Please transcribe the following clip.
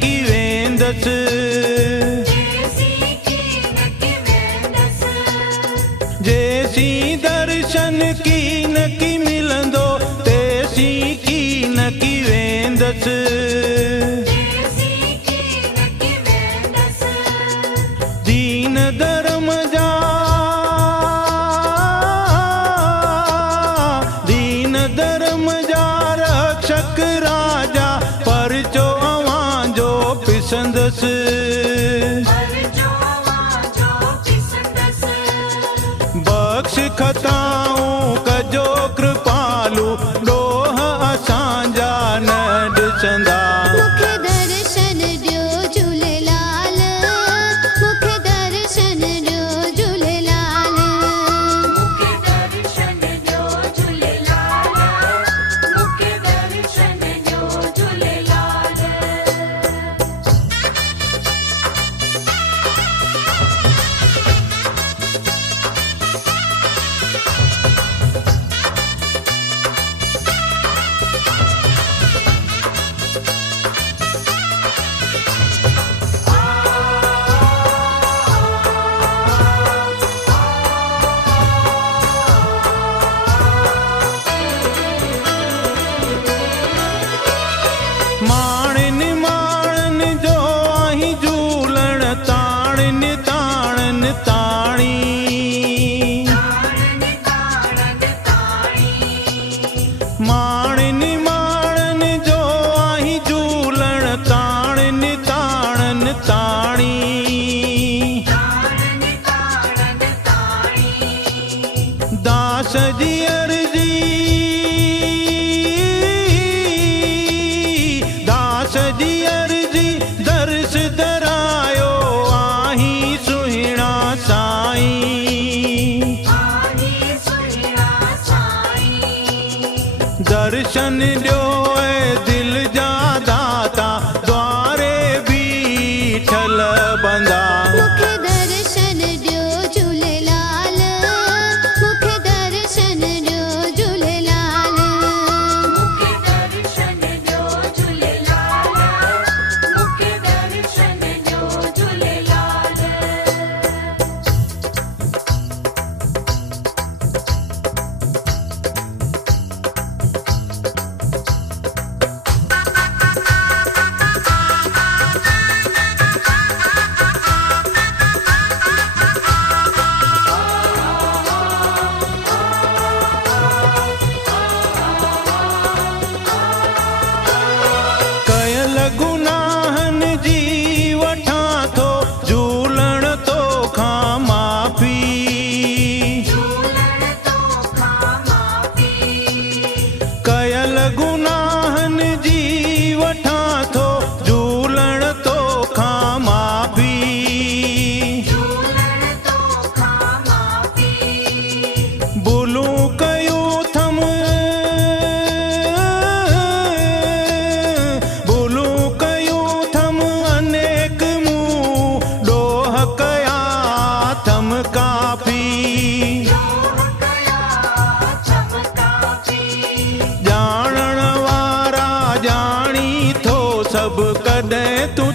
की वेंदसि। जेसी दर्शन की मिलंदो तेसी की वेंदसि। दीन धर्म जा रक्षक राजा परचो अवां जो पिसंदसि। बख्श खताऊं कजो कृपालु डोह असांजा न ॾिसंदा। मुखे दर्शन ॾियो झूलेलाल, मुखे दर्शन ॾियो झूलेलाल। मुखे दर्शन ॾियो झूलेलाल, मुखे दर्शन ॾियो झूलेलाल। माणन माणन जो आहीं झूलण ताणन ताणन ताणी। माणन माणन जो आहीं झूलण ताणन ताणन ताणी। दास जी अर्जी जी अर्जी दर्श दरायो आहीं सुहिणा साईं। दर्शन ॾियो ऐं दिल जा दाता द्वारे बीठल बंदा। मुखे दर्शन ॾियो झूलेलाल, मुखे दर्शन ॾियो झूलेलाल। मुखे दर्शन ॾियो झूलेलाल, मुखे दर्शन ॾियो झूलेलाल। कयल गुनाहन जी वठां थो झूलण तोखां माफ़ी। कयल गुनाहन जी वठां थो झूलण तोखां माफ़ी। भुलूं कयूं थम भुलूं कयूं थम अनेक मूं डोह कया थम काफ़ी। ॼाणण वारा ॼाणी थो सभु कॾहिं तूं